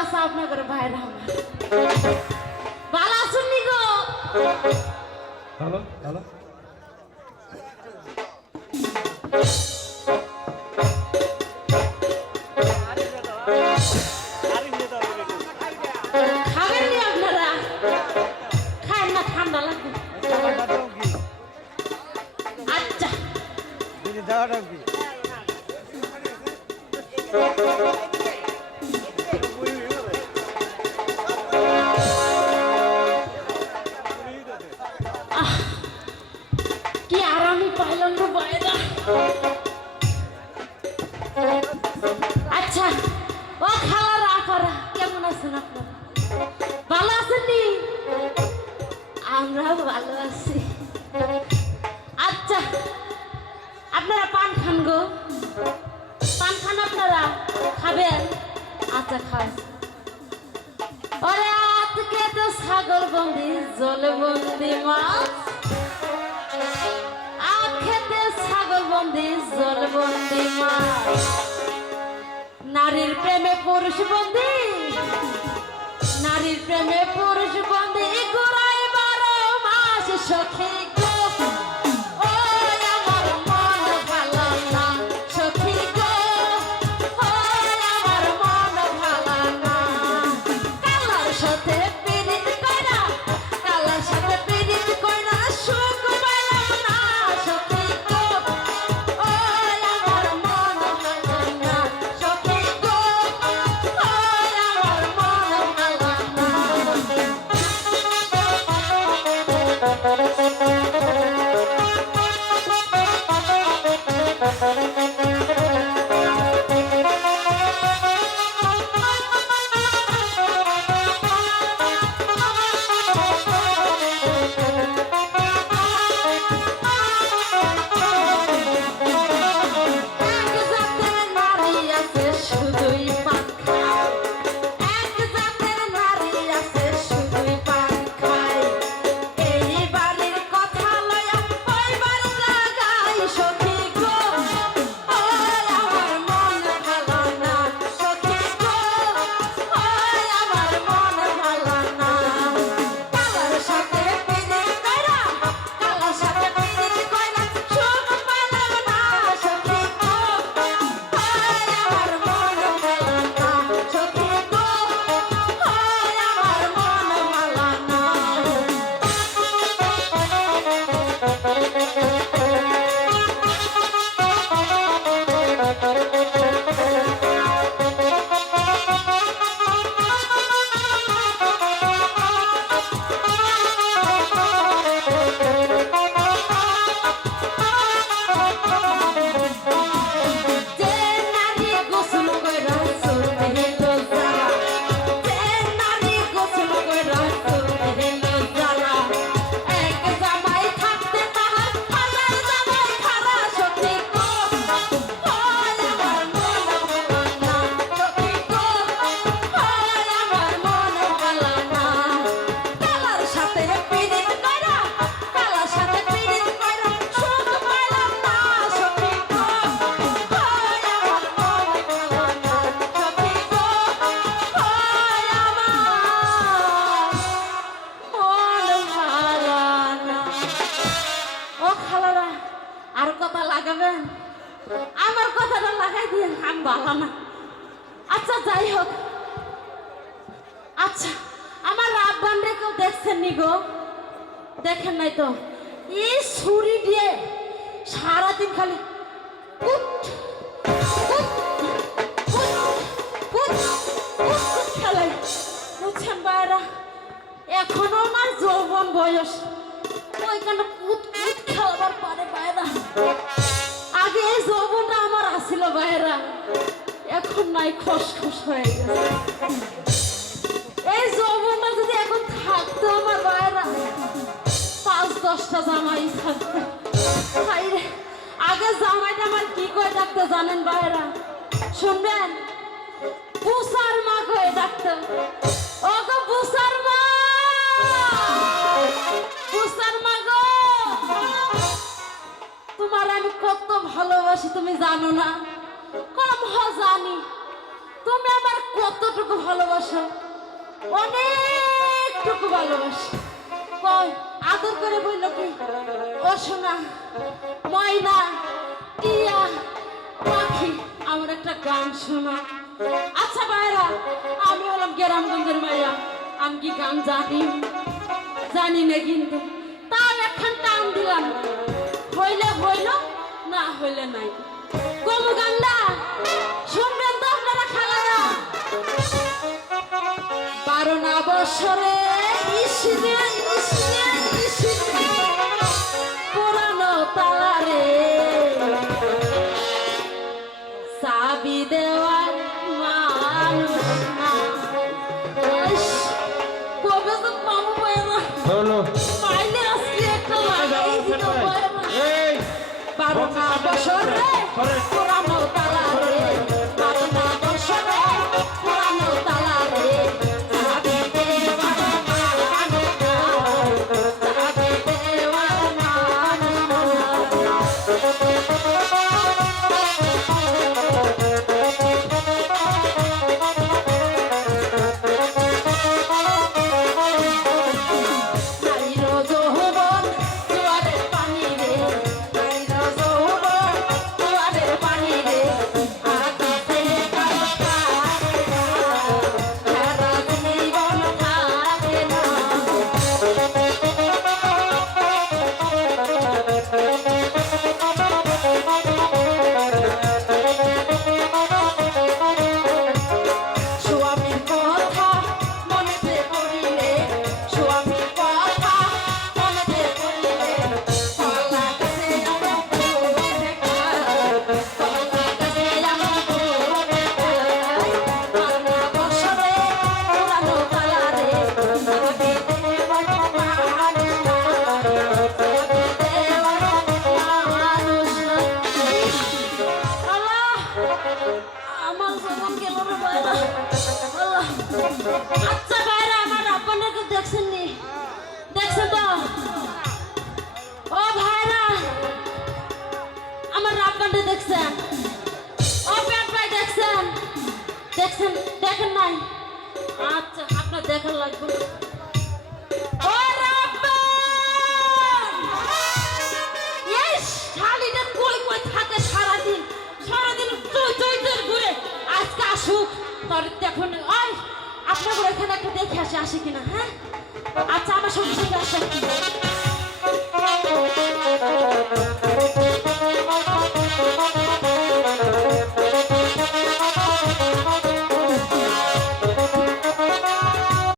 আছে আপনাদের ভাইরা আমার ভালো আছেন নি গো আপনারা না ঠান্ডা লাগবে। আচ্ছা। আচ্ছা ও কেমন ভালো আছেন আমরাও ভালো আছি। আচ্ছা আপনারা পান খান গো। খাবেন? আচ্ছা আজকে তো সাগর বন্দি, জল বন্দি মাছ। আখেতে সাগর বন্দি মাছ। নারীর প্রেমে পুরুষ বন্দি। নারীর প্রেমে পুরুষ বন্দি ঘুরাই বারো মাস সখী। লাগাবেন? আমার কথাটা লাগাই দিয়ে আমি ভালো আচ্ছা যাই হোক। আচ্ছা আমার রাব্বান রে কেউ দেখছেন নি গো? দেখেন নাই তো? এই ছুরি দিয়ে সারাদিন খালি এখনও আমার যৌবন বয়স। ওইখানে খেলবার পারে বাইরা এই যৌবনটা আমার আসিল বাইরা এখন নাই, খসখস হয়ে গেছে। এই যৌবনটা যদি এখন থাকতো আমার বাইরা পাঁচ, দশটা জামাই থাকতো। আগে জামাইটা আমার কি করে ডাকতে জানেন বাইরা শুনবেন? পুষার মা কয়ে ডাকতো। ও গো পুষার মা! কত ভালোবাসি, তুমি জানো না? কম হ, জানি। তুমি আমার কতটুকু ভালোবাসো? অনেকটুকু ভালোবাসো। কই আদর করে বলল কি? ও ময়না, টিয়া, পাখি, আমার একটা গান শোনা। আচ্ছা ভাইরা আমি হলাম গ্রামগঞ্জের মাইয়া। আমি কি গান জানি? জানি না কিন্তু। তাও এখন টান দিলাম। হইলে হইল না হইলে নাই। কমু গান্ডা শুনবেন তো আপনারা খালারা। বারো না বছরে ইসিনে ইসিনে ইসিনে পুরানো তালারে চাবি দেওয়ার বছরে আচ্ছা আপনাকে দেখছেন নি দেখছেন ও ভাইরা, আমার দেখছেন? ও ভাই দেখছেন? দেখছেন? দেখেন নাই? আচ্ছা আপনার দেখার লাগবে। আপনার এখানে একটা দেখে আসে আসে কিনা হ্যাঁ? আচ্ছা আমার সঙ্গে সঙ্গে আসে